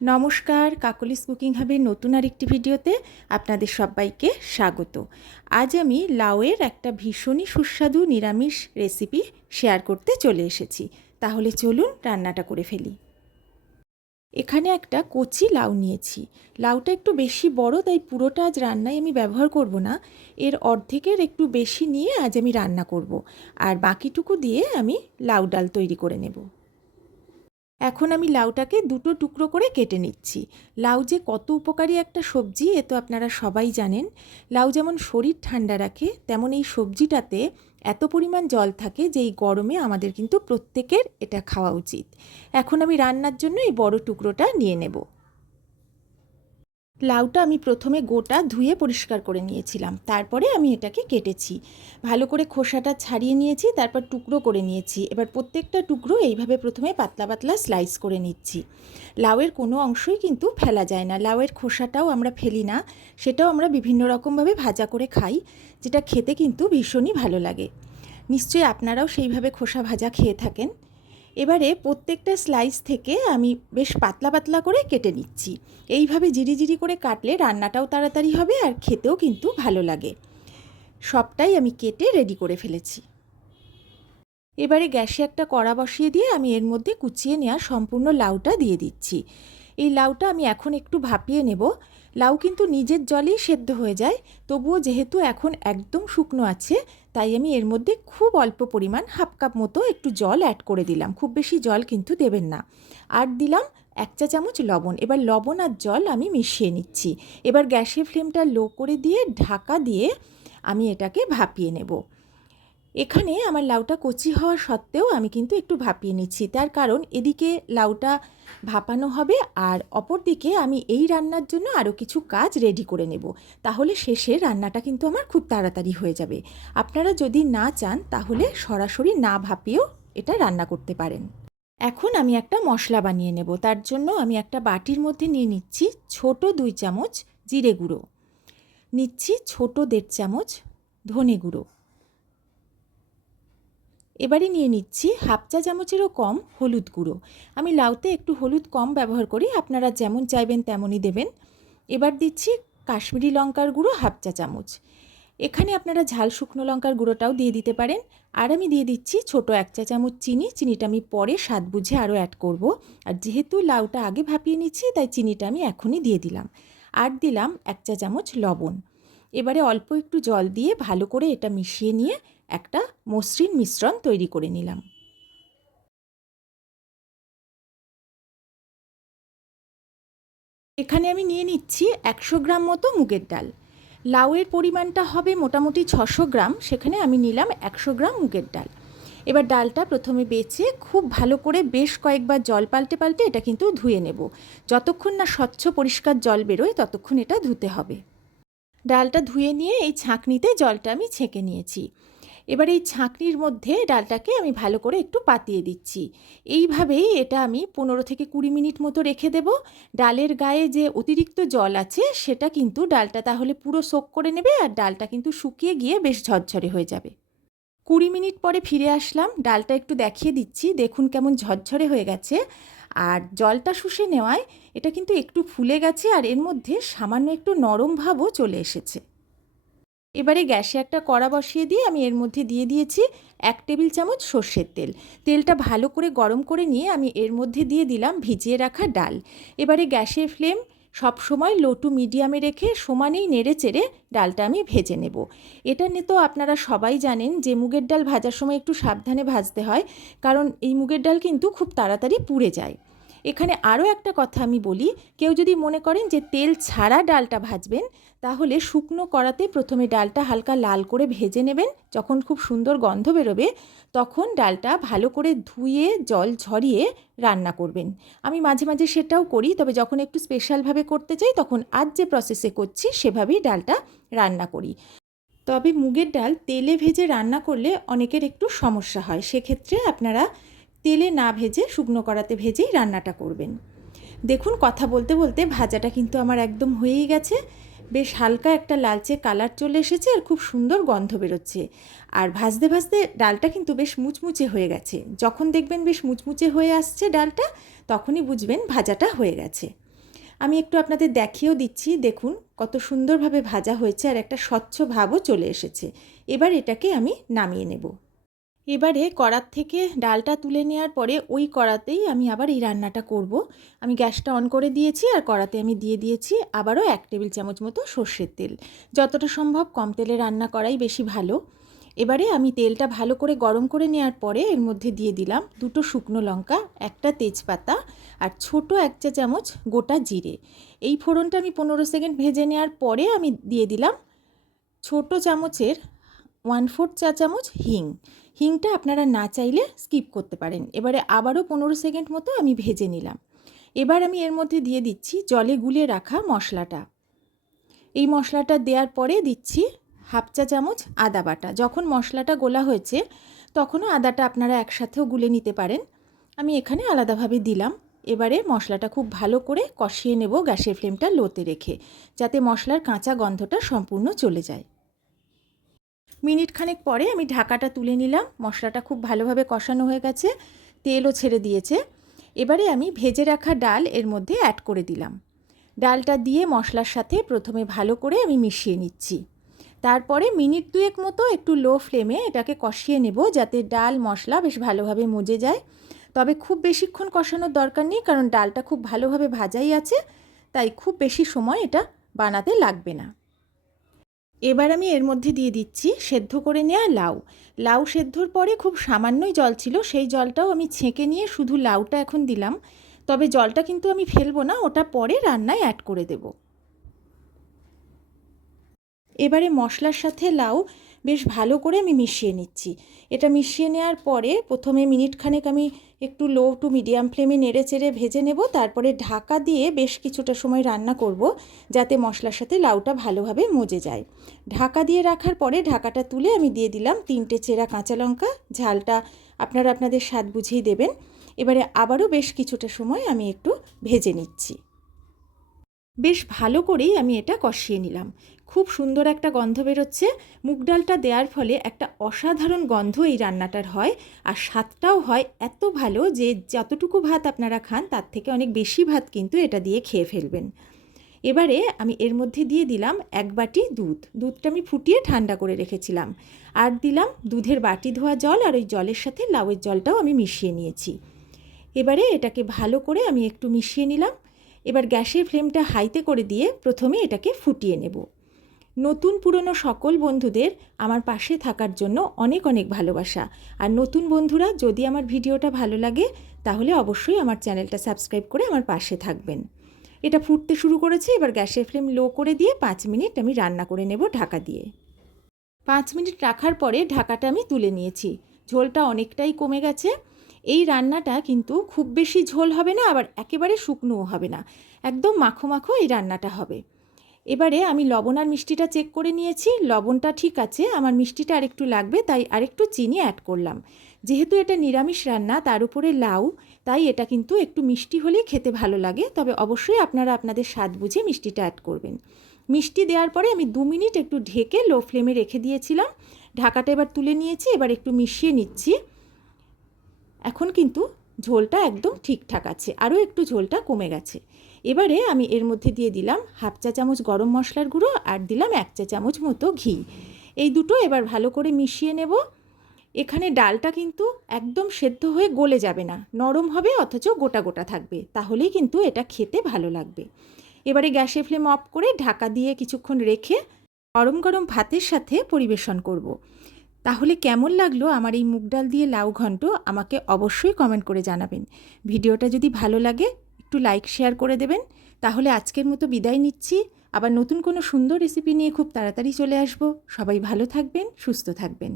নমস্কার, কাকলিস কুকিং হাবের নতুন আরেকটি ভিডিওতে আপনাদের সবাইকে স্বাগত। আজ আমি লাউয়ের একটা ভীষণই সুস্বাদু নিরামিষ রেসিপি শেয়ার করতে চলে এসেছি। তাহলে চলুন রান্নাটা করে ফেলি। এখানে একটা কচি লাউ নিয়েছি। লাউটা একটু বেশি বড়, তাই পুরোটা আজ রান্নায় আমি ব্যবহার করব না। এর অর্ধেকের একটু বেশি নিয়ে আজ আমি রান্না করব। আর বাকিটুকু দিয়ে আমি লাউ ডাল তৈরি করে নেব। এখন আমি লাউটাকে দুটো টুকরো করে কেটে নিচ্ছি। লাউ যে কত উপকারী একটা সবজি, এ তো আপনারা সবাই জানেন। লাউ যেমন শরীর ঠান্ডা রাখে, তেমন এই সবজিটাতে এত পরিমাণ জল থাকে যে এই গরমে আমাদের কিন্তু প্রত্যেকের এটা খাওয়া উচিত। এখন আমি রান্নার জন্য এই বড় টুকরোটা নিয়ে নেব। লাউটা আমি প্রথমে গোটা ধুয়ে পরিষ্কার করে নিয়েছিলাম। তারপরে আমি এটাকে কেটেছি। ভালো করে খোসাটা ছাড়িয়ে নিয়েছি, তারপর টুকরো করে নিয়েছি। এবার প্রত্যেকটা টুকরো এইভাবে প্রথমে পাতলা পাতলা স্লাইস করে নিচ্ছি। লাউয়ের কোনো অংশই কিন্তু ফেলা যায় না। লাউয়ের খোসাটাও আমরা ফেলি না। সেটাও আমরা বিভিন্ন রকমভাবে ভাজা করে খাই, যেটা খেতে কিন্তু ভীষণই ভালো লাগে। নিশ্চয়ই আপনারাও সেইভাবে খোসা ভাজা খেয়ে থাকেন। এবারে প্রত্যেকটা স্লাইস থেকে আমি বেশ পাতলা পাতলা করে কেটে নিচ্ছি। এইভাবে জিরি জিরি করে কাটলে রান্নাটাও তাড়াতাড়ি হবে আর খেতেও কিন্তু ভালো লাগে। সবটাই আমি কেটে রেডি করে ফেলেছি। এবারে গ্যাসে একটা কড়া বসিয়ে দিয়ে আমি এর মধ্যে কুচিয়ে নেওয়া সম্পূর্ণ লাউটা দিয়ে দিচ্ছি। এই লাউটা আমি এখন একটু ভাপিয়ে নেব। লাউ কিন্তু নিজের জলেই সেদ্ধ হয়ে যায়, তবুও যেহেতু এখন একদম শুকনো আছে তাই আমি এর মধ্যে খুব অল্প পরিমাণ হাফ কাপ মতো একটু জল অ্যাড করে দিলাম। খুব বেশি জল কিন্তু দেবেন না। আর দিলাম এক চা চামচ লবণ। এবার লবণ আর জল আমি মিশিয়ে নিচ্ছি। এবার গ্যাসের ফ্লেমটা লো করে দিয়ে ঢাকা দিয়ে আমি এটাকে ভাপিয়ে নেব। এখানে আমার লাউটা কচি হওয়া সত্ত্বেও আমি কিন্তু একটু ভাপিয়ে নিচ্ছি। তার কারণ এদিকে লাউটা ভাপানো হবে আর অপর দিকে আমি এই রান্নার জন্য আরও কিছু কাজ রেডি করে নেব। তাহলে শেষে রান্নাটা কিন্তু আমার খুব তাড়াতাড়ি হয়ে যাবে। আপনারা যদি না চান, তাহলে সরাসরি না ভাপিয়েও এটা রান্না করতে পারেন। এখন আমি একটা মশলা বানিয়ে নেব। তার জন্য আমি একটা বাটির মধ্যে নিয়ে নিচ্ছি ছোট দুই চামচ জিরে গুঁড়ো। নিচ্ছি ছোট দেড় চামচ ধনে গুঁড়ো। এবারে নিয়ে নিচ্ছি হাফ চা চামচেরও কম হলুদ গুঁড়ো। আমি লাউতে একটু হলুদ কম ব্যবহার করি, আপনারা যেমন চাইবেন তেমনই দেবেন। এবার দিচ্ছি কাশ্মীরি লঙ্কার গুঁড়ো হাফ চা চামচ। এখানে আপনারা ঝাল শুকনো লঙ্কার গুঁড়োটাও দিয়ে দিতে পারেন। আর আমি দিয়ে দিচ্ছি ছোট এক চা চামচ চিনি, চিনিটা আমি পরে স্বাদ বুঝে আরও অ্যাড করব। আর যেহেতু লাউটা আগে ভাপিয়ে নিচ্ছি, তাই চিনিটা আমি এখনই দিয়ে দিলাম। আর দিলাম এক চা চামচ লবণ। এবারে অল্প একটু জল দিয়ে ভালো করে এটা মিশিয়ে নিয়ে একটা মসৃণ মিশ্রণ তৈরি করে নিলাম। এখানে আমি নিয়ে নিচ্ছি একশো গ্রাম মতো মুগের ডাল। লাউয়ের পরিমাণটা হবে মোটামুটি ছশো গ্রাম, সেখানে আমি নিলাম একশো গ্রাম মুগের ডাল। এবার ডালটা প্রথমে বেছে খুব ভালো করে বেশ কয়েকবার জল পাল্টে পাল্টে এটা কিন্তু ধুয়ে নেব। যতক্ষণ না স্বচ্ছ পরিষ্কার জল বেরোয়, ততক্ষণ এটা ধুতে হবে। ডালটা ধুয়ে নিয়ে এই ছাঁকনিতে জলটা আমি ছেঁকে নিয়েছি। এবার এই ছাঁকনির মধ্যে ডালটাকে আমি ভালো করে একটু পাতিয়ে দিচ্ছি। এইভাবেই এটা আমি পনেরো থেকে কুড়ি মিনিট মতো রেখে দেব। ডালের গায়ে যে অতিরিক্ত জল আছে, সেটা কিন্তু ডালটা তাহলে পুরো সোক করে নেবে আর ডালটা কিন্তু শুকিয়ে গিয়ে বেশ ঝরঝরে হয়ে যাবে। কুড়ি মিনিট পরে ফিরে আসলাম। ডালটা একটু দেখিয়ে দিচ্ছি। দেখুন কেমন ঝরঝরে হয়ে গেছে। আর জলটা শুষে নেওয়ায় এটা কিন্তু একটু ফুলে গেছে আর এর মধ্যে সামান্য একটু নরম ভাবও চলে এসেছে। এবারে গ্যাসে একটা কড়া বসিয়ে দিয়ে আমি এর মধ্যে দিয়ে দিয়েছি এক টেবিল চামচ সর্ষের তেল। তেলটা ভালো করে গরম করে নিয়ে আমি এর মধ্যে দিয়ে দিলাম ভিজিয়ে রাখা ডাল। এবারে গ্যাসের ফ্লেম সব সময় লো টু মিডিয়ামে রেখে সমানেই নেড়ে চেড়ে ডালটা আমি ভেজে নেব। এটা নিয়ে তো আপনারা সবাই জানেন যে মুগের ডাল ভাজার সময় একটু সাবধানে ভাজতে হয়, কারণ এই মুগের ডাল কিন্তু খুব তাড়াতাড়ি পুড়ে যায়। এখানে আরও একটা কথা আমি বলি, কেউ যদি মনে করেন যে তেল ছাড়া ডালটা ভাজবেন তাহলে শুকনো কড়াতে প্রথমে ডালটা হালকা লাল করে ভেজে নেবেন। যখন খুব সুন্দর গন্ধ বেরোবে, তখন ডালটা ভালো করে ধুয়ে, জল ঝরিয়ে রান্না করবেন। আমি মাঝে মাঝে সেটাও করি, তবে যখন একটু স্পেশালভাবে করতে চাই, তখন আজ যে প্রসেসে করছি, সেভাবেই ডালটা রান্না করি। তবে মুগের ডাল তেলে ভেজে রান্না করলে অনেকের একটু সমস্যা হয়। সেক্ষেত্রে আপনারা তেলে না ভেজে শুকনো কড়াতে ভেজেই রান্নাটা করবেন। দেখুন, কথা বলতে বলতে ভাজাটা কিন্তু আমার একদম হয়েই গেছে। বেশ হালকা একটা লালচে কালার চলে এসেছে আর খুব সুন্দর গন্ধ বেরোচ্ছে। আর ভাজতে ভাজতে ডালটা কিন্তু বেশ মুচমুচে হয়ে গেছে। যখন দেখবেন বেশ মুচমুচে হয়ে আসছে ডালটা, তখনই বুঝবেন ভাজাটা হয়ে গেছে। আমি একটু আপনাদের দেখিয়েও দিচ্ছি, দেখুন কত সুন্দরভাবে ভাজা হয়েছে আর একটা স্বচ্ছ ভাবও চলে এসেছে। এবার এটাকে আমি নামিয়ে নেব। এবারে কড়ার থেকে ডালটা তুলে নেওয়ার পরে ওই কড়াতেই আমি আবার এই রান্নাটা করব। আমি গ্যাসটা অন করে দিয়েছি আর কড়াতে আমি দিয়ে দিয়েছি আবারও এক টেবিল চামচ মতো সর্ষের তেল। যতটা সম্ভব কম তেলে রান্না করাই বেশি ভালো। এবারে আমি তেলটা ভালো করে গরম করে নেওয়ার পরে এর মধ্যে দিয়ে দিলাম দুটো শুকনো লঙ্কা, একটা তেজপাতা আর ছোট এক চা চামচ গোটা জিরে। এই ফোড়নটা আমি পনেরো সেকেন্ড ভেজে নেওয়ার পরে আমি দিয়ে দিলাম ছোট চামচের ওয়ান ফোর্থ চা চামচ হিং। হিংটা আপনারা না চাইলে স্কিপ করতে পারেন। এবারে আবারও পনেরো সেকেন্ড মতো আমি ভেজে নিলাম। এবার আমি এর মধ্যে দিয়ে দিচ্ছি জলে গুলে রাখা মশলাটা। এই মশলাটা দেওয়ার পরে দিচ্ছি হাফ চা চামচ আদা বাটা। যখন মশলাটা গোলা হয়েছে, তখনও আদাটা আপনারা একসাথেও গুলে নিতে পারেন। আমি এখানে আলাদাভাবে দিলাম। এবারে মশলাটা খুব ভালো করে কষিয়ে নেব গ্যাসের ফ্লেমটা লোতে রেখে, যাতে মশলার কাঁচা গন্ধটা সম্পূর্ণ চলে যায়। মিনিট খানেক পরে আমি ঢাকাটা তুলে নিলাম। মশলাটা খুব ভালোভাবে কষানো হয়ে গেছে। তেলও ছেড়ে দিয়েছে। এবারে আমি ভেজে রাখা ডাল এর মধ্যে অ্যাড করে দিলাম। ডালটা দিয়ে মশলার সাথে প্রথমে ভালো করে আমি মিশিয়ে নিচ্ছি। তারপরে মিনিট দুয়েক মতো একটু লো ফ্লেমে এটাকে কষিয়ে নেব যাতে ডাল, মশলা বেশ ভালোভাবে মজে যায়। তবে খুব বেশিক্ষণ কষানোর দরকার নেই কারণ ডালটা খুব ভালোভাবে ভাজাই আছে, তাই খুব বেশি সময় এটা বানাতে লাগবে না। এবার আমি এর মধ্যে দিয়ে দিচ্ছি সেদ্ধ করে নেওয়া লাউ। লাউ সেদ্ধর পরে খুব সামান্যই জল ছিল, সেই জলটাও আমি ছেঁকে নিয়ে শুধু লাউটা এখন দিলাম। তবে জলটা কিন্তু আমি ফেলব না, ওটা পরে রান্নায় অ্যাড করে দেব। এবারে মশলার সাথে লাউ বেশ ভালো করে আমি মিশিয়ে নিচ্ছি। এটা মিশিয়ে নেওয়ার পরে প্রথমে মিনিট খানেক আমি একটু লো টু মিডিয়াম ফ্লেমে নেড়ে চেড়ে ভেজে নেব, তারপরে ঢাকা দিয়ে বেশ কিছুটা সময় রান্না করব, যাতে মশলার সাথে লাউটা ভালোভাবে মজে যায়। ঢাকা দিয়ে রাখার পরে ঢাকাটা তুলে আমি দিয়ে দিলাম তিনটে চেরা কাঁচা লঙ্কা, ঝালটা আপনারা আপনাদের স্বাদ বুঝেই দেবেন। এবারে আবারও বেশ কিছুটা সময় আমি একটু ভেজে নিচ্ছি। বেশ ভালো করেই আমি এটা কষিয়ে নিলাম। খুব সুন্দর একটা গন্ধ বেরোচ্ছে। মুগ ডালটা দেওয়ার ফলে একটা অসাধারণ গন্ধ এই রান্নাটার হয়। আর স্বাদটাও হয় এত ভালো যে যতটুকু ভাত আপনারা খান, তার থেকে অনেক বেশি ভাত কিন্তু এটা দিয়ে খেয়ে ফেলবেন। এবারে আমি এর মধ্যে দিয়ে দিলাম এক বাটি দুধ। দুধটা আমি ফুটিয়ে ঠান্ডা করে রেখেছিলাম। আর দিলাম দুধের বাটি ধোয়া জল আর ওই জলের সাথে লাউয়ের জলটাও আমি মিশিয়ে নিয়েছি। এবারে এটাকে ভালো করে আমি একটু মিশিয়ে নিলাম। এবার গ্যাসের ফ্লেমটা হাইতে করে দিয়ে প্রথমে এটাকে ফুটিয়ে নেব। নতুন পুরনো সকল বন্ধুদের আমার পাশে থাকার জন্য অনেক অনেক ভালোবাসা। আর নতুন বন্ধুরা যদি আমার ভিডিওটা ভালো লাগে, তাহলে অবশ্যই আমার চ্যানেলটা সাবস্ক্রাইব করে আমার পাশে থাকবেন। এটা ফুটতে শুরু করেছে, এবার গ্যাসের ফ্লেম লো করে দিয়ে পাঁচ মিনিট আমি রান্না করে নেব ঢাকা দিয়ে। পাঁচ মিনিট রাখার পরে ঢাকাটা আমি তুলে নিয়েছি। ঝোলটা অনেকটাই কমে গেছে। এই রান্নাটা কিন্তু খুব বেশি ঝোল হবে না, আবার একেবারে শুকনোও হবে না। একদম মাখো মাখো এই রান্নাটা হবে। এবারে আমি লবণ আর মিষ্টিটা চেক করে নিয়েছি, লবণটা ঠিক আছে, আমার মিষ্টিটা আরেকটু লাগবে, তাই আরেকটু চিনি অ্যাড করলাম। যেহেতু এটা নিরামিষ রান্না, তার উপরে লাউ, তাই এটা কিন্তু একটু মিষ্টি হলেই খেতে ভালো লাগে, তবে অবশ্যই আপনারা আপনাদের স্বাদ বুঝে মিষ্টিটা অ্যাড করবেন। মিষ্টি দেওয়ার পরে আমি দু মিনিট একটু ঢেকে লো ফ্লেমে রেখে দিয়েছিলাম, ঢাকাটা এবার তুলে নিয়েছি, এবার একটু মিশিয়ে নিচ্ছি। এখন কিন্তু ঝোলটা একদম ঠিকঠাক আছে, আরও একটু ঝোলটা কমে গেছে। এবারে আমি এর মধ্যে দিয়ে দিলাম হাফ চা চামচ গরম মশলার গুঁড়ো আর দিলাম এক চা চামচ মতো ঘি। এই দুটো এবার ভালো করে মিশিয়ে নেব। এখানে ডালটা কিন্তু একদম সেদ্ধ হয়ে গলে যাবে না, নরম হবে অথচ গোটা গোটা থাকবে, তাহলেই কিন্তু এটা খেতে ভালো লাগবে। এবারে গ্যাসে ফ্লেম অফ করে ঢাকা দিয়ে কিছুক্ষণ রেখে গরম গরম ভাতের সাথে পরিবেশন করব। তাহলে কেমন লাগল আমার এই মুগ ডাল দিয়ে লাউ ঘন্ট আমাকে অবশ্যই কমেন্ট করে জানাবেন। ভিডিওটা যদি ভালো লাগে একটু লাইক শেয়ার করে দেবেন। তাহলে আজকের মতো বিদায় নিচ্ছি। আবার নতুন কোনো সুন্দর রেসিপি নিয়ে খুব তাড়াতাড়ি চলে আসব। সবাই ভালো থাকবেন, সুস্থ থাকবেন।